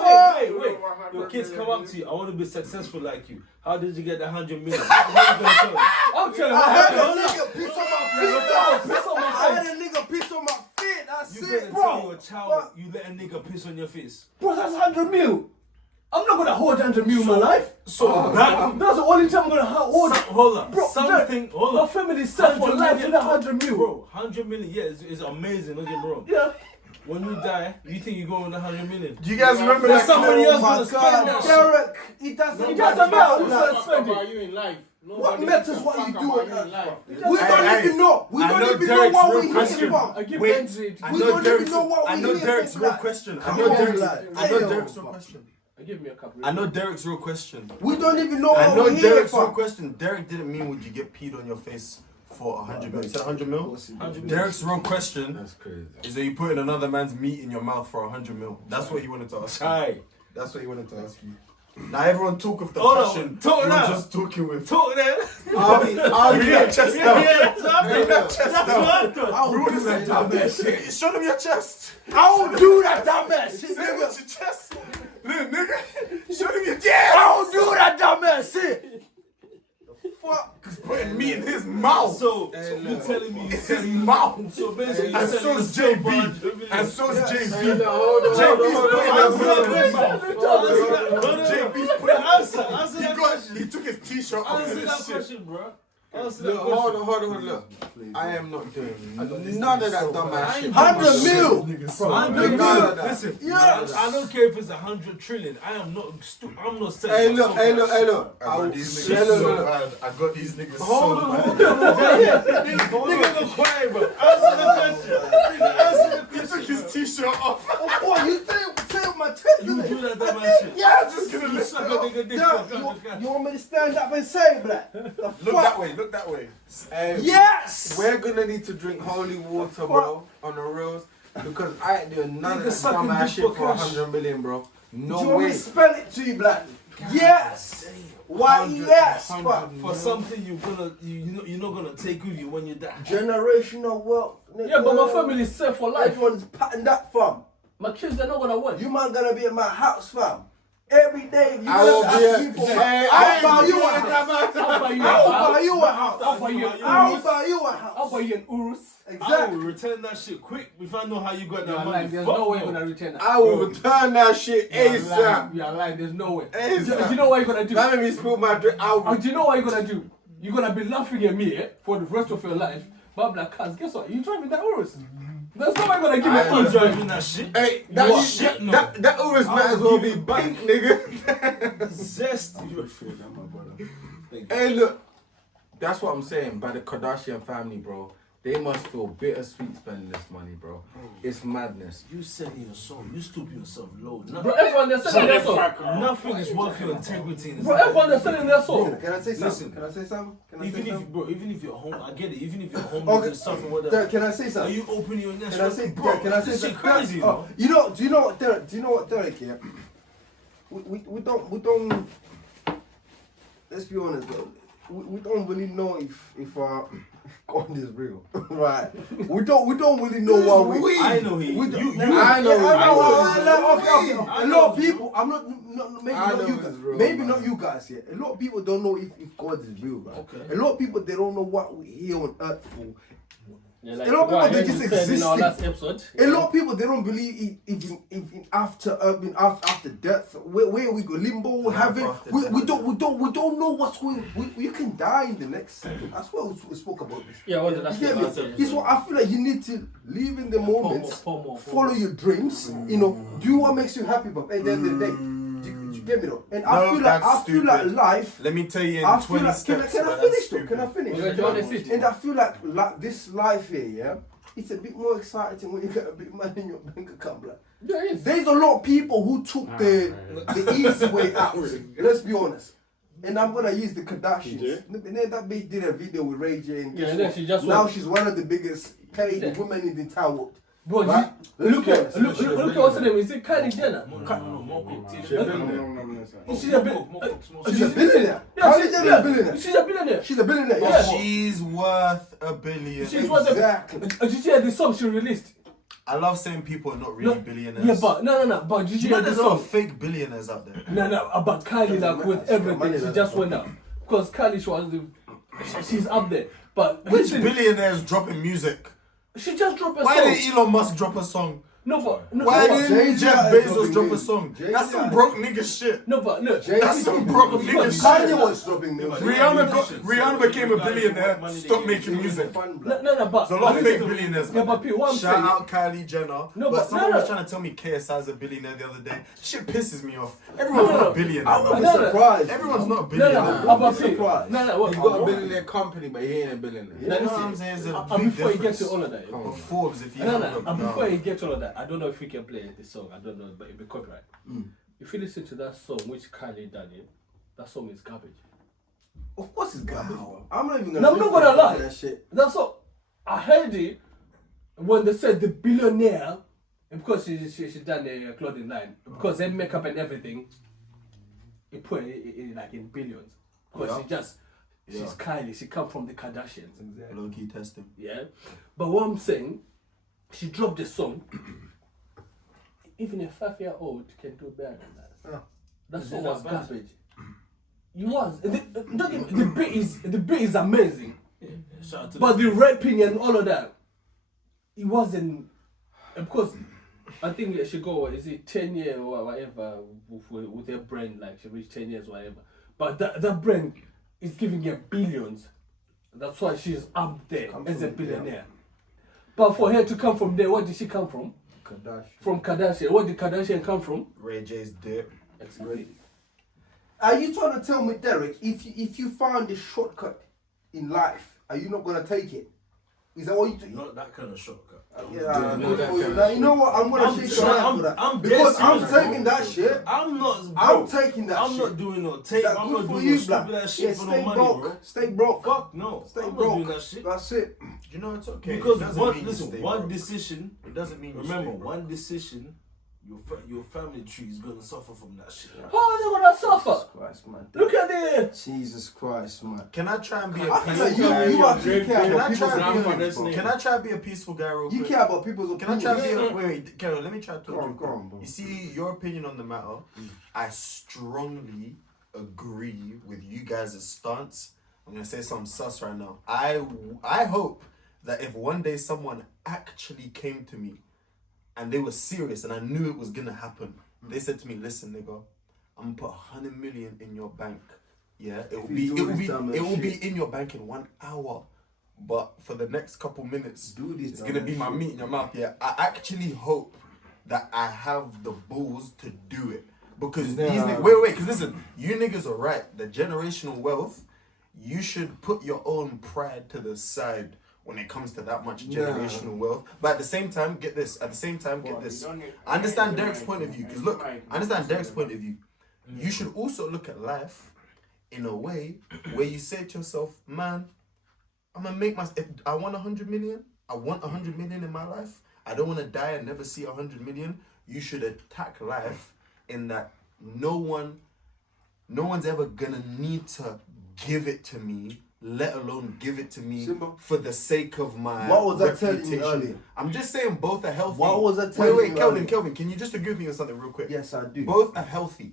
wait. Your kids come up to you. I want to be successful like you. How did you get that 100 million? What are you gonna tell them? I'll tell him. I had I'll a nigga piss on my feet. piss on my I had face. a nigga piss on my feet. That's You it, better tell bro. your child you let a nigga piss on your face. Bro, that's 100 mil. I'm not gonna hold 100 mil in my life. So That's the only time I'm gonna hold. hold on. Bro, Something. Hold my on. family is set for 100 life million. with 100 mil. Bro, 100 million, yeah, it's amazing. Don't get me wrong. Yeah. When you die, you think you're going with 100 million. Do you guys remember There's that somebody clip? else Oh gonna my spend that God, shit. Derek, it doesn't It doesn't matter. Who's matter. gonna spend about it? you in life. What matters what you do on in life. We don't Hey, even know. We I don't know even know Derek's what real we're here question. for. I give Wait, Benji. I We know don't even Derek's. know what I we know here Derek's for, real like. question. I Come know on, Derek's. like, I know damn. Derek's real question. Give me a couple. I know Derek's real question. We don't even know I what know we're here Derek's real for. question. Derek didn't mean would you get peed on your face for 100 mil. He said 100 mil. 100 million. Derek's real question That's crazy. is that you putting another man's meat in your mouth for 100 mil. That's what he wanted to ask you. Aye. That's what he wanted to ask you. Now everyone talk of the Hold on, passion. talk You're now. just talking with. Talk then. Bring that chest down. Bring that chest down. I'll We do want to that say dumb ass shit. Show them your chest. I'll do that dumb ass shit, Say it nigga. with your chest. Little nigga. Show them your chest. I'll do that dumb ass shit. Fuck. Cause putting meat in his mouth. So you telling me It's his mouth. so basically And so is JB. And so is JB. Hold on. JB's putting Answer that He question. took his t-shirt off Answer and that his shit. question, bro. Look, hold on, look. I am not doing none of that dumb ass shit. 100 mil. Listen, Yes. I don't care if it's 100 trillion. I am not I'm not saying. Hey, look. I got these niggas Look. so bad. I got these niggas Hold so on, bad. Nigga, go quiet, bro. Answer the question. He took his t-shirt off. Oh, you say my tip, You do that dumb ass shit. Yes. Just gonna You listen. suck a nigga dick. You want me to stand up and say that? Look that way. Look that way. Hey, Yes. we're gonna need to drink holy water, bro, on the roads, because I ain't doing none of Nigga that sucking dumb ass dick shit for for cash. 100 million, bro. Do No you want me way. to spell it to you, black? Yes. Why? Yes. Fuck. For something you're not gonna take with you when you die. Generational wealth. Nigga. Yeah, but my family is set for life. Everyone's patting that, fam. My kids, they're not gonna win. You man gonna be in my house, fam. Every day you I will gonna be ask a- me for Hey, I'll buy I you a ain't house. I'll buy you I'll buy you a house. I'll buy you an I'll Urus. buy you a I'll house. buy you an Urus. I will Exactly. return that shit quick if I know how you got that You're money. lying. There's Fuck no way no. you're gonna return that. I will return that shit You're lying. ASAP. You're lying. There's no way. ASAP. Do you know what you're gonna do? None of me spill my drink. Do you know what you're gonna do? You're gonna be laughing at me for the rest of your life. But I'm like, cuz, guess what? You driving that Urus. There's no way you're gonna give me I an I'm Urus. driving that shit. Hey, You that are shit, shit, no. that Urus might as well be pink, nigga. Zest. You're afraid of my brother. Thank you. Hey, look, that's what I'm saying. By the Kardashian family, bro, they must feel bittersweet spending this money, bro. It's madness. You selling your soul. You stoop yourself low. Bro, everyone they're selling their soul. Nothing is worth your integrity in this Bro, life. everyone they're selling their soul. Can I say something? Listen. Can I say something? Can I Even say if, something? bro, even if you're home, I get it. Even if you're home, Okay. you're suffering, whatever. Can I say Are something? you opening your next? Can I say? bro? Can I say this shit something? crazy? Oh, you know? Do you know what? Derek, do you know what, Derek? Yeah. We don't. Let's be honest, though. We don't really know if God is real, right? We don't really know why we. I know he. We You, don't- you, I know. Okay. I A know. lot of people. I'm not. Maybe I not know you it's guys. real, Maybe man. not you guys here. A lot of people don't know if God is real, right? Okay. A lot of people they don't know what we here on earth for. Yeah, A lot of people, what they Henry just said in our existing. last episode. A lot of people they don't believe in after death. Where we go limbo, heaven. after We death. don't know what's going. You can die in the next second. That's why we spoke about this. Yeah, what did I You get me? say? It's what I feel like you need to live in the moment, Pomo. follow your dreams. You know, do what makes you happy. But at the end of the day, do you get me though? And I No, feel like that's stupid. life. Let me tell you in I feel 20 like steps. can I but finish that's though? Can I stupid. finish? Yeah, do you wanna sit? And I feel like this life here, yeah, it's a bit more exciting when you get a bit money in your bank account, like. Yeah, it is. There's a lot of people who took the easy way out. Let's be honest. And I'm gonna use the Kardashians. And then that bitch did a video with Ray J. And Yeah, guess and then what? she just now went- she's one of the biggest paid Yeah. women in the entire world. Bro, Right? look Let's at be honest. look at what's her name. Is it Kylie Jenner? She's a billionaire. Yeah, Kylie Jenner is a billionaire. She's a billionaire. She's a billionaire. Yeah. Yeah. She's worth a billion. She's what the. Exactly. Did you hear the song she released? I love saying people are not really No, billionaires. Yeah, but no. But did Do you you hear know the there's a lot song? of fake billionaires out there? No, about Kylie, like with She's got money, everything, she like just that. went up because Kylie she was she's up there. But Which listen, billionaires dropping music? she just dropped a Why song. did Elon Musk drop a song? No, but no, Why but, didn't Jay-Z Jeff is Bezos dropping drop a music. song? Jay-Z That's some is- broke nigga shit. no, but look. That's some broke nigga Kanye shit. was dropping music. Rihanna became a billionaire. Stop making music. No, but There's a lot of fake listen, billionaires. Yeah, man. but Pete, what I'm Shout saying. out Kylie Jenner. No, but but- someone no, was no. trying to tell me KSI is a billionaire the other day. Shit pisses me off. Everyone's No, not no. a billionaire. I would man. be No, no. surprised. Everyone's not a No, billionaire. but Pete, surprised. no, what? He's got a billionaire company, but he ain't a billionaire. You know what listen, I'm saying? There's a and big before you get difference. to all of that, But Forbes, if you no, haven't and got- before you get to all of that, I don't know if we can play this song. I don't know, but it'll be copyright. If you listen to that song, which Kylie done it, that song is garbage. Of course it's garbage. I'm not even gonna. No, I'm not listen gonna to lie. That shit. That's all. I heard it when they said the billionaire, and because she done the clothing line, because they makeup and everything, he put it like in billions. Because she's Kylie, she come from the Kardashians. Low key testing. Yeah. But what I'm saying, she dropped the song. Even a 5-year-old can do better than that. That song was garbage. It was. The beat is amazing. Shout out to But the rapping and all of that, it wasn't. Because I think she go, is it 10 years or whatever, with her brand, like she reached 10 years, whatever. But that brand is giving her billions. That's why she's up there Come as a from billionaire. But for her to come from there, where did she come from? Kardashian. From Kardashian. Where did Kardashian come from? Ray J's dick. Exactly. Are you trying to tell me, Derek, if you found a shortcut in life, are you not gonna take it? Is that what you do? Not that kind of shortcut. Yeah, no, that kind of now, you know what? I'm gonna shake your hand for that. Because I'm taking that shit. I'm not. I'm taking that I'm shit. not doing no tape. That I'm good not for doing you, no black. stupid ass Yeah, shit for stay no money, broke. bro. Stay broke. Fuck no. Stay I'm broke. not doing that shit. That's it. You know it's okay. Because It doesn't one, mean you listen, stay one broke. decision. It doesn't mean you Remember, stay broke. one decision. Your family tree is gonna suffer from that shit. How are they gonna suffer? Christ, man. Look at it. Jesus Christ, man. Can I try and be a I feel peaceful like guy? you actually care Can about I people's try and opinions, be bro. Can I try and be a peaceful guy real quick? You care about people's Can I opinions. try and be wait, Carol, let me try to Go on, bro. You see, your opinion on the matter, I strongly agree with you guys' stance. I'm gonna say something sus right now. I hope that if one day someone actually came to me and they were serious and I knew it was gonna happen, they said to me, listen, nigga, I'm gonna put 100 million in your bank. Yeah, it will be in your bank in 1 hour. But for the next couple minutes, it's gonna be my meat in your mouth. Yeah, I actually hope that I have the balls to do it. Because these niggas, wait, because listen, you niggas are right. The generational wealth, you should put your own pride to the side when it comes to that much generational wealth. But at the same time, get this. I understand Derek's point of view. Because look, I understand Derek's point of view. You should also look at life in a way where you say to yourself, man, I'm gonna make if I want 100 million. I want 100 million in my life. I don't want to die and never see 100 million. You should attack life in that no one's ever gonna need to give it to me, let alone give it to me for the sake of my What was I reputation. telling you earlier? I'm just saying both are healthy. What was I telling wait, you Kelvin, earlier? Kelvin, can you just agree with me on something real quick? Yes, I do. Both are healthy.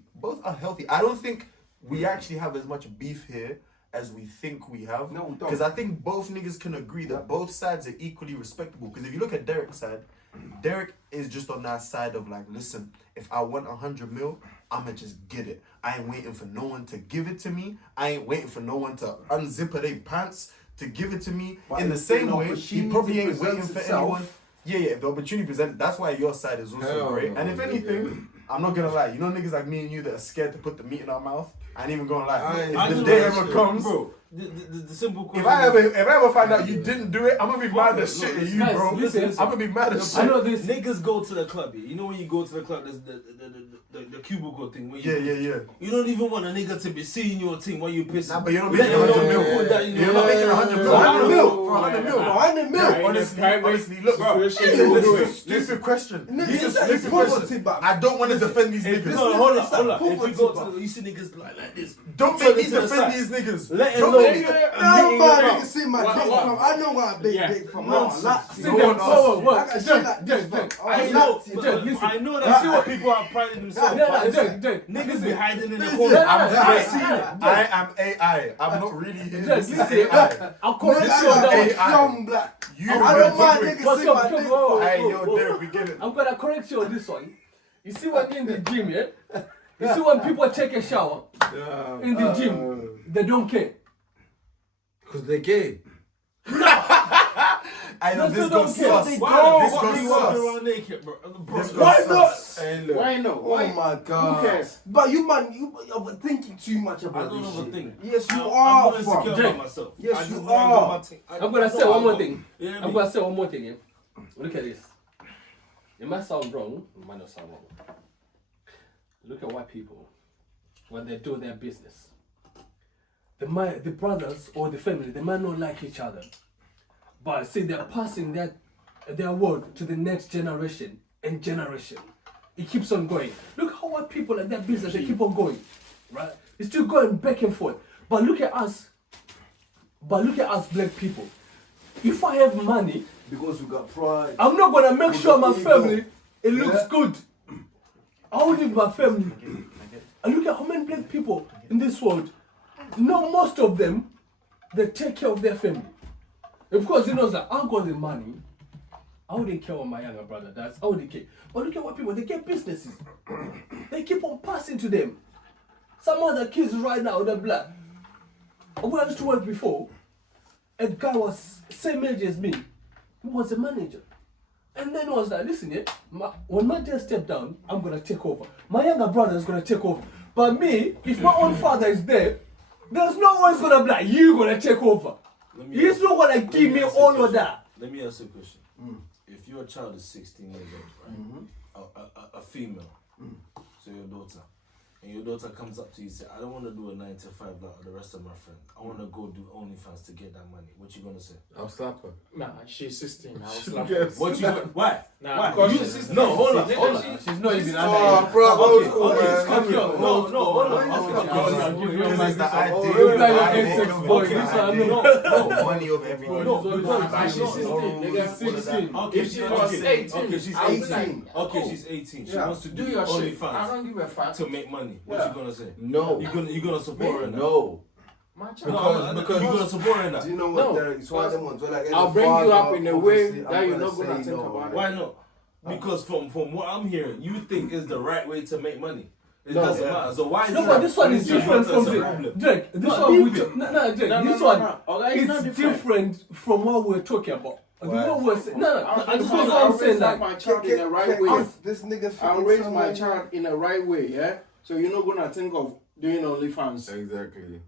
I don't think we actually have as much beef here as we think we have. No, we don't. Because I think both niggas can agree that both sides are equally respectable. Because if you look at Derek's side, Derek is just on that side of like, listen, if I want 100 mil, I'ma just get it. I ain't waiting for no one to give it to me. I ain't waiting for no one to unzip their pants to give it to me. But in the if same an way, he opportunity probably ain't waiting presents for itself- anyone. Yeah, if the opportunity presents, that's why your side is also Hell great. no, And if anything, I'm not gonna lie, you know niggas like me and you that are scared to put the meat in our mouth? I ain't even gonna lie. If the day ever comes, bro. The simple question. if I ever find out you didn't do it, I'm gonna be mad as shit at you, guys, bro. listen. I'm gonna be mad as I shit. know this. Niggas go to the club. Yeah? You know when you go to the club, there's the cubicle thing. Where you, Yeah. You don't even want a nigga to be seeing your thing while you pissing. Nah, but you're not Let making him 100 know mil. put that in You're your not mouth. making 100 mil. 100 mil. For 100 mil. 100 mil. Honestly, look, bro. This is a stupid question. This is a stupid question. I don't want to defend these If, niggas. no, hold up. If poverty, you go bro. to you see niggas like this. Don't Turn make me it to the defend side. these niggas. Let him Don't know. make me Nobody can What- see my what- dick what- from. I know where I big Yeah. dick from. Nonsense. I No one else. got shit like this, bro. I know, I know that people are priding themselves. Niggas be hiding in the corner. I see it. I am AI. I'm not really him. This is Listen, AI. I'll correct This you is on that one. AI. Young black. You I don't mind will do it. niggas see my dick from. Hey, yo, Derek, we get it. I'm gonna correct you on this one. You see when you're in the gym, yeah? You see when people take a shower in the gym, they don't care. Because they're gay. I know That's this what goes don't care. sus. Why This the fuck goes you walking sus. around naked, bro? This Why goes not? sus. Hey, look. Why not? Oh my god. Who cares? But you man, you are thinking too much I about don't this shit. overthink. Yes, you I'm are, not fam. insecure about myself. Yes, I just you know I got are. my thing. I'm gonna say one more thing. Yeah, I'm gonna say one more thing, yeah? Look at this. It might sound wrong, it might not sound wrong. Look at white people when they do their business. The brothers or the family, they might not like each other. But see, they're passing their word to the next generation and generation. It keeps on going. Look how white people at their business, they keep on going. Right? It's still going back and forth. But look at us black people. If I have money, Because we got pride. I'm not gonna make With sure the my ego. family it looks Yeah. good. I will leave my family. And look at how many black people in this world. No, most of them, they take care of their family. Of course, you know that I got the money. I wouldn't care what my younger brother does. I wouldn't care. But look at what people, they get businesses. They keep on passing to them. Some other kids right now, they're black. Where I used to work before, a guy was same age as me. He was a manager. And then I was like, listen, when my dad stepped down, I'm going to take over. My younger brother is going to take over. But me, if my own father is there, there's no one's going to be like, you going to take over. He's not going to give me all of that. Let me ask you a question. If your child is 16 years old, right? A female, so your daughter, and your daughter comes up to you and says, I don't want to do a 9 to 5 like the rest of my friends. I want to go do OnlyFans to get that money. What you gonna say? I'll slap her. Nah, she's 16. I'll slap her. What you? Why? Nah, Why? because You- she's 16. no, hold on. She's not even Oh, under bro, old Okay, school, okay, man. come here. No, hold on. Because it's the idea. Look like your idea ex of boy, it. this one, No, money of everything. No, But she's 16. Nigga. 16. Okay, If she was 18, Okay, she's I would 18. say, Okay, she's 18. She Yeah. wants to do do your shit. I OnlyFans don't give a fuck. to make money. What Yeah. you gonna say? No. You gonna support her in that? No. My child. Because you gonna support her in that? Do you know what, No, Derek? It's one of them ones where, like, as I'll a bring you father, up in a way obviously, that I'm you're not gonna say think no. about it. Why not? Because from what I'm hearing, you think is the right way to make money. It No. doesn't matter. So why? No, but this one is different from the the Drake. This one, Drake. This one Okay, it's not is different. different from what we're talking about. You Why? know what? I just want I'll to say raise that. my child in the right way. This nigga I'll raise my child in the right way, yeah? So you're not gonna think of doing OnlyFans. Exactly.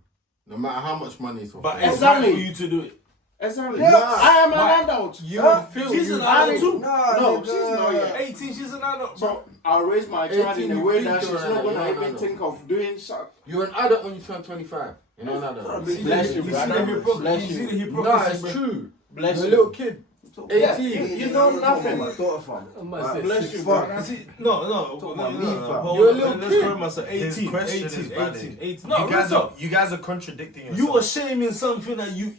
No matter how much money it's But for. it's Exactly. right for you to do it. Exactly. Yes. I am Why? an adult. You Huh? would feel She's you an adult too. No, she's not yet. 18, she's an adult. So I'll raise my child 18, in a you way think that she's you're not an gonna adult. even think of doing something. You're an adult when you turn 25. You're not an adult. Bless you, You see brother. the hypocrisy. Bless You see the you. hypocrisy. Nah, it's bro. true. Bless You're a you. little kid. Yeah, 18. you know nothing. My daughter, fam. I must Right, say, bless six you, fuck. brother. See, no. about me, fam. Hold You're a on, little let's kid. correct myself. 18, His question 18, is valid. 18. No, You guys are contradicting yourself. you are shaming something that you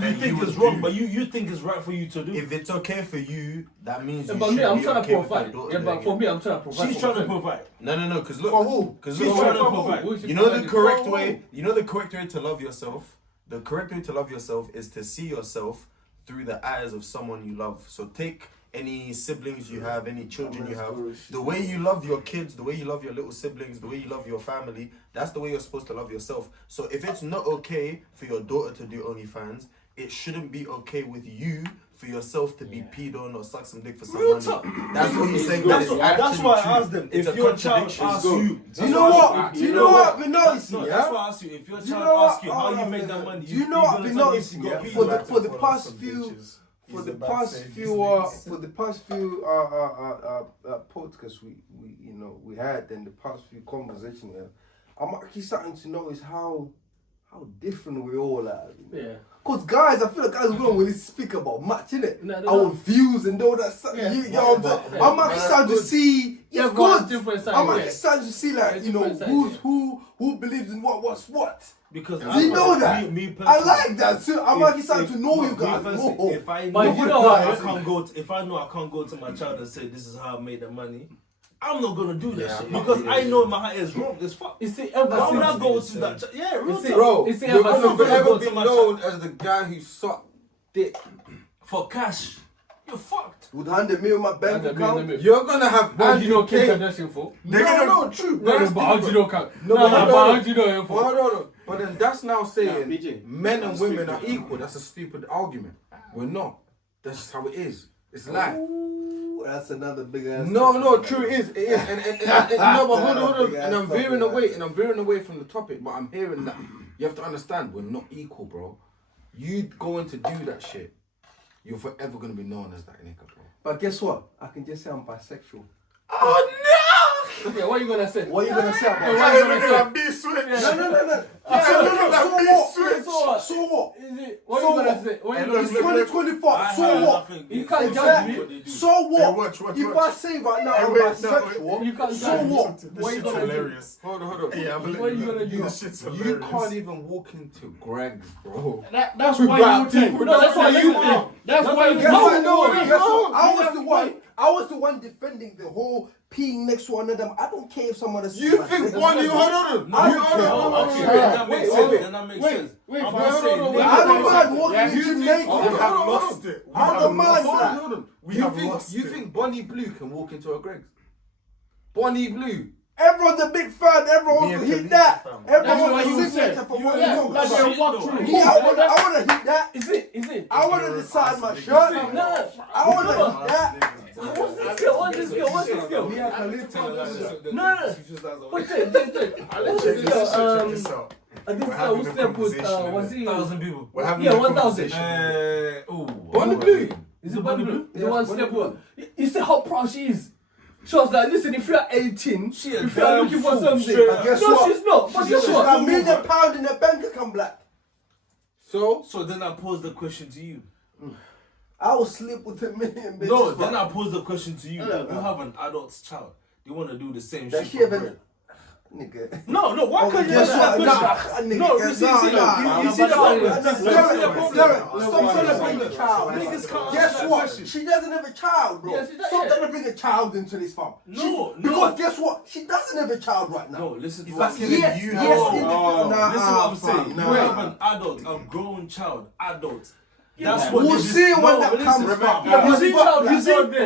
That think you is would wrong, do. but you think is right for you to do. If it's okay for you, that means you But should me, I'm be trying to okay with provide. your daughter Yeah, but doing for it. me, I'm trying to provide. She's for trying to my friend. provide. No, because look. For who? Because She's look, trying to for provide. who? Who's You know the providing? correct For way. You know the correct way to love yourself. The correct way to love yourself is to see yourself through the eyes of someone you love. So take any siblings you have, any children you have, the way you love your kids, the way you love your little siblings, the way you love your family, that's the way you're supposed to love yourself. So if it's not okay for your daughter to do OnlyFans, it shouldn't be okay with you for yourself to be peed on or suck some dick for some Real money. talk. That's what he's saying. That's that is that's actually why I true. asked them. It's If a your child contradiction. asks you, Do you that's know why I what? asked Do you. you know what I've been noticing? No, Yeah. that's why I asked you. If your Do you child know what? asks you how you make that money, Do you know what I've been noticing? You Yeah, got for the people for the past few podcasts we had and the past few conversations, I'm actually starting to notice how different we all are. Yeah. Cause guys, I feel like guys don't really speak about much, innit? No, Our views and all that stuff. Yeah. I'm actually starting to see. Yeah, It's but good. different side, I'm yeah. actually starting to see, like, It's you know, different side, who's yeah. who believes in what's what. Because Do you know that? Me I like that too. I'm actually starting to know you me guys personally, more. If I But know, you know what? I can't go. If I know I can't go to my child and say this is how I made the money, I'm not gonna do that Yeah, shit I'm not because gonna I do know that. in my heart it's wrong as fuck. You see, Why would I ever go to that? Yeah, real You see, talk. Bro, It's the you're ever gonna since I forever go be to my known as the guy who sucked dick. For cash, you're fucked. Would hand me my bank account. You're gonna have What do you know Kim K. Kardashian for? No, true. No, that's but how do you different. know? No, but hold on. how do you know him for? Hold on. But then that's now saying BJ, men and that's women stupid. are equal. That's a stupid argument. We're not. That's just how it is. It's life. Ooh, that's another big ass. No, true it is. It is. And no, but hold on. Big And ass I'm veering topic, away. And I'm veering away from the topic. But I'm hearing that you have to understand we're not equal, bro. You going to do that shit, you're forever gonna be known as that nigga, bro. But guess what? I can just say I'm bisexual. Oh Okay, what are you gonna say? What are you gonna say about What that? are you gonna say? Be switch. No. So what? Is it? What are you gonna say? What are you It's gonna say? 2024. So what? You can't judge me. So what? watch. If I say right now I'm wait, no, bisexual, You can't so judge me. what? This What you shit's gonna do? hilarious. Hold on. Yeah, I'm What are you gonna do? This shit's You hilarious. can't even walk into Greg's, bro. That's why you think. No, that's why you think. That's why you Guess what? think. No, guess what? No. I was the one defending the whole peeing next to one of them. I don't care if someone else. You think one? You hold on. I You don't hold care. on. Okay, Yeah. that makes Wait, sense. wait, Then that makes wait, sense. wait, I'm wait, not hold saying on, niggas I don't are- mind walking Yeah. in Jamaica. We have lost it. We I have don't mind lost that. it. We You have think lost you it. think Bonnie Blue can walk into a Greg's? Bonnie Blue Everyone's a big fan. Everyone Me wants to and hit Khalifa, that. fam. Everyone That's wants what a you signature said. for what Yeah, you talk like about. they walk through. Yeah, I want to hit that. Is it? I want to decide my shirt. No. I want to hit that. What's this girl? What's this girl? What's this girl? Me and Khalifa. No. What's it? Check this out. And this We're guy having who a slept with, conversation, was innit? he? 1,000 people. We're having Yeah, a 1,000. conversation. Bonnie Blue. Is it Bunny Blue? The one slept with. You see how proud she is? She was like, listen, if you're 18, if you're looking for something. But guess No, what? she's not. But guess She's what? got £1 million in the bank account, black. So So then I pose the question to you. I will sleep with $1 million bitches. No, fam. then I pose the question to you. Hello. You have an adult child. You want to do the same That shit she for even. bread. Nigga. No, why Oh, can't you guess answer that what? question? Nah, No, nigga, you see, nah, you see the nah, problem. nah, You see the problem. Derek, stop Look, trying to bring a child. Niggas can't Guess answer that what? question. She doesn't have a child, bro. Yeah, she does, Stop yeah. trying to bring a child into this farm. No, Because guess what? She doesn't have a child right now. No, listen to He's what I'm asking saying. if you have yes, one. Listen what I'm saying. Nah. You have an adult, a grown child, adult. That's what We'll this is- see when No, that listen, comes remember, from. yeah, You see, got- you you see, see, you we'll can't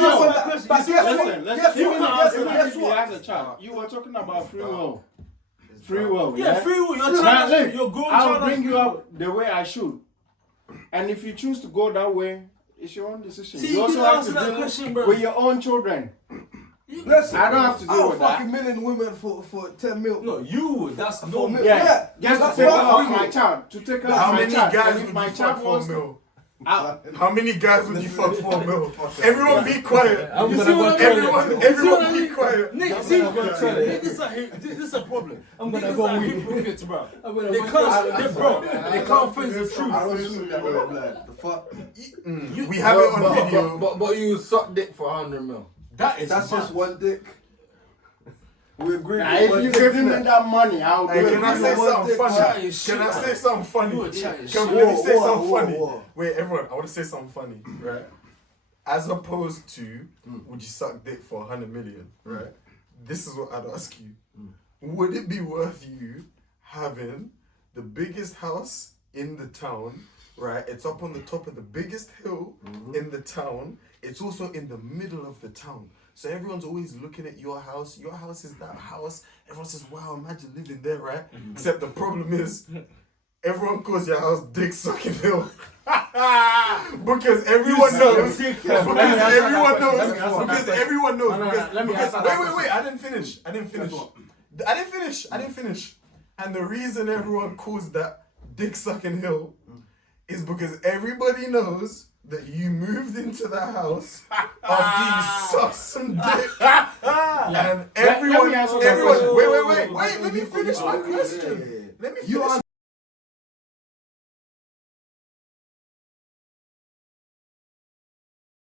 see answer when that that. question. But You see, guess listen, what? Let's Guess you what? can Guess answer what? that Guess if he what? has a child. You were talking about free will. Free will. Yeah, free will. You're Now, trying look, your grown I'll child. bring you up the way I should. And if you choose to go that way, it's your own decision. See, you you also can have answer to that deal question, bro. with your own children. Listen, I don't have to deal I'll with fuck that. $1 million women for 10 mil. No, you. That's no. mil. Yeah, Yeah, just that's to take what care of I'm my doing. child. To take care How of my many child. guys And would if you my fuck child for wants $1 to, mil? I'll- How many guys would you fuck for $1 mil? Everyone be quiet. I'm You gonna see go what I'm toilet. saying? Everyone be quiet. Nigga, see, this is a problem. I'm gonna Niggas go are with- hypocrites, bro. I'm gonna They go can't, bro. They can't face the I truth. don't shoot that way, blood. The fuck? We have it on video. But you suck dick for 100 mil. That is That's mad. just one dick. We agree. Now, with if one you dick, give me innit? that money, I'll do Hey, it. can I say one something dick, funny? chatting shit, Can I say man. something funny? You a chatting Can shit. let me say Whoa, something whoa, funny? whoa. Wait, everyone, I want to say something funny, right? As opposed to, would you suck dick for 100 million, right? This is what I'd ask you. Would it be worth you having the biggest house in the town, right? It's up on the top of the biggest hill in the town. It's also in the middle of the town. So everyone's always looking at your house. Your house is that house. Everyone says, wow, imagine living there, right? Except the problem is, everyone calls your house Dick Sucking Hill. Because everyone knows. Because everyone knows. Because everyone knows. Wait. I didn't finish. And the reason everyone calls that Dick Sucking Hill is because everybody knows that you moved into the house after you sucked some dick. And everyone, let me answer that question. wait, let me finish my question. Let me finish